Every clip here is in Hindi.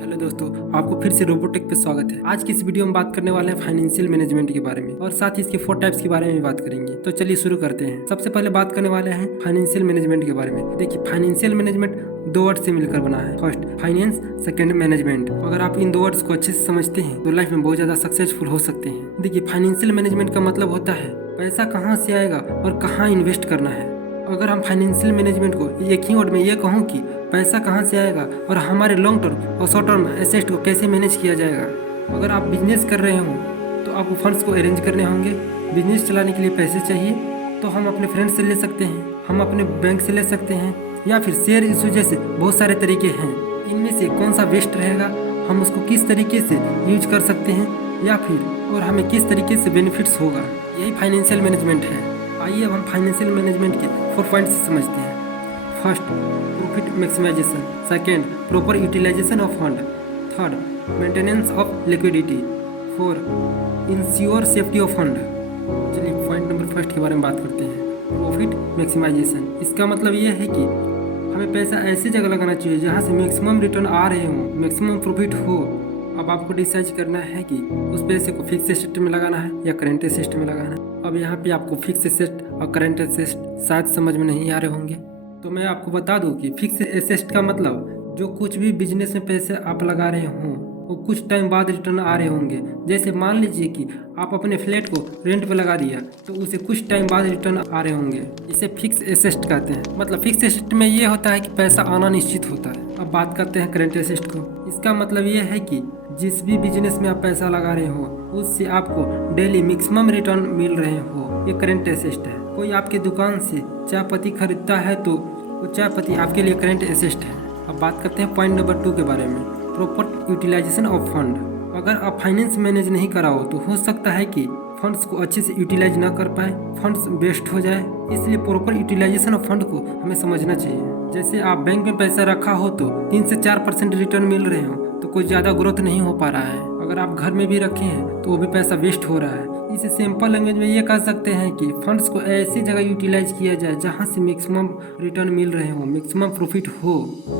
हेलो दोस्तों, आपको फिर से रोबोटेक पे स्वागत है। आज की इस वीडियो में बात करने वाले हैं फाइनेंशियल मैनेजमेंट के बारे में और साथ ही इसके 4 टाइप्स के बारे में भी बात करेंगे। तो चलिए शुरू करते हैं। सबसे पहले बात करने वाले हैं फाइनेंशियल मैनेजमेंट के बारे में। देखिए, फाइनेंशियल मैनेजमेंट 2 वर्ड से मिलकर बना है। First finance, second management. अगर आप इन 2 वर्ड्स को अच्छे से समझते हैं तो लाइफ में बहुत ज्यादा सक्सेसफुल हो सकते हैं। देखिए, फाइनेंशियल मैनेजमेंट का मतलब होता है पैसा कहाँ से आएगा और कहाँ इन्वेस्ट करना है। अगर हम फाइनेंशियल मैनेजमेंट को एक ही वर्ड में ये कहूँ कि पैसा कहाँ से आएगा और हमारे लॉन्ग टर्म और शॉर्ट टर्म एसेट को कैसे मैनेज किया जाएगा। अगर आप बिजनेस कर रहे हो तो आपको फंड्स को अरेंज करने होंगे। बिजनेस चलाने के लिए पैसे चाहिए तो हम अपने फ्रेंड से ले सकते हैं, हम अपने बैंक से ले सकते हैं, या फिर शेयर इशू जैसे बहुत सारे तरीके हैं। इनमें से कौन सा बेस्ट रहेगा, हम उसको किस तरीके से यूज कर सकते हैं, या फिर और हमें किस तरीके से बेनिफिट्स होगा, यही फाइनेंशियल मैनेजमेंट है। आइए अब हम फाइनेंशियल मैनेजमेंट के 4 पॉइंट्स समझते हैं। First, profit maximisation. Second, proper utilisation of fund. Third, maintenance of liquidity. 4, ensure safety of fund. चलिए पॉइंट नंबर फर्स्ट के बारे में बात करते हैं, प्रॉफिट मैक्सिमाइजेशन। इसका मतलब ये है कि हमें पैसा ऐसी जगह लगाना चाहिए जहाँ से मैक्सिमम रिटर्न आ रहे हों, मैक्सिमम प्रॉफिट हो। अब आपको डिसाइड करना है कि उस पैसे को फिक्स एसेट में लगाना है या करंट एसेट में लगाना है। अब यहाँ पे आपको फिक्स एसेट और करंट एसेट शायद समझ में नहीं आ रहे होंगे, तो मैं आपको बता दूं कि फिक्स एसेट का मतलब जो कुछ भी बिजनेस में पैसे आप लगा रहे हों वो कुछ टाइम बाद रिटर्न आ रहे होंगे। जैसे मान लीजिए कि आप अपने फ्लैट को रेंट पे लगा दिया तो उसे कुछ टाइम बाद रिटर्न आ रहे होंगे। इसे फिक्स एसेट कहते हैं। मतलब फिक्स एसेट में ये होता है कि पैसा आना निश्चित होता है। अब बात करते हैं करंट एसेट को। इसका मतलब ये है कि जिस भी बिजनेस में आप पैसा लगा रहे हो उससे आपको डेली मैक्सिमम रिटर्न मिल रहे हो, ये करंट एसेट है। कोई आपके दुकान से चाय पत्ती खरीदता है तो वो चाय पत्ती आपके लिए करंट एसेट है। अब बात करते हैं पॉइंट नंबर 2 के बारे में, प्रॉपर यूटिलाइजेशन ऑफ फंड। अगर आप फाइनेंस मैनेज नहीं कराओ तो हो सकता है कि फंड्स को अच्छे से यूटिलाइज ना कर पाए, फंड्स वेस्ट हो जाए। इसलिए प्रॉपर यूटिलाइजेशन ऑफ फंड को हमें समझना चाहिए। जैसे आप बैंक में पैसा रखा हो तो 3 से 4% रिटर्न मिल रहे हो तो कोई ज़्यादा ग्रोथ नहीं हो पा रहा है। अगर आप घर में भी रखे हैं तो वो भी पैसा वेस्ट हो रहा है। इसे सिंपल लैंग्वेज में ये कह सकते हैं कि फंड्स को ऐसी जगह यूटिलाइज किया जाए जहाँ से मैक्सिमम रिटर्न मिल रहे हो, मैक्सिमम प्रॉफिट हो।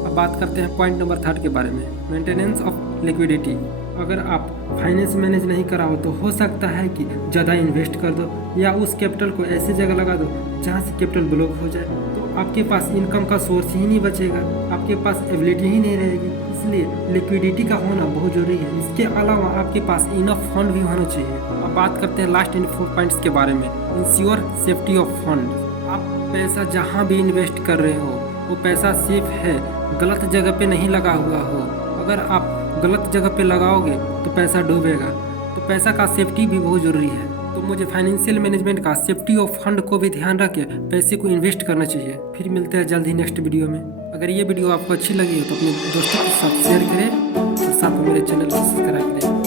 अब बात करते हैं पॉइंट नंबर 3 के बारे में, मेंटेनेंस ऑफ लिक्विडिटी। अगर आप फाइनेंस मैनेज नहीं कराओ तो हो सकता है कि ज़्यादा इन्वेस्ट कर दो या उस कैपिटल को ऐसी जगह लगा दो जहाँ से कैपिटल ब्लॉक हो जाए, तो आपके पास इनकम का सोर्स ही नहीं बचेगा, आपके पास एबिलिटी ही नहीं रहेगी। इसलिए लिक्विडिटी का होना बहुत जरूरी है। इसके अलावा आपके पास इनफ फंड भी होना चाहिए। अब बात करते हैं लास्ट इन 4 पॉइंट्स के बारे में, इंश्योर सेफ्टी ऑफ फंड। आप पैसा जहाँ भी इन्वेस्ट कर रहे हो वो पैसा सेफ है, गलत जगह पे नहीं लगा हुआ हो। अगर आप गलत जगह पे लगाओगे तो पैसा डूबेगा, तो पैसा का सेफ्टी भी बहुत ज़रूरी है। तो मुझे फाइनेंशियल मैनेजमेंट का सेफ्टी ऑफ फंड को भी ध्यान रख के पैसे को इन्वेस्ट करना चाहिए। फिर मिलते हैं जल्द ही नेक्स्ट वीडियो में। अगर ये वीडियो आपको अच्छी लगी हो तो अपने दोस्तों के साथ शेयर करें और साथ में मेरे चैनल को सब्सक्राइब करें।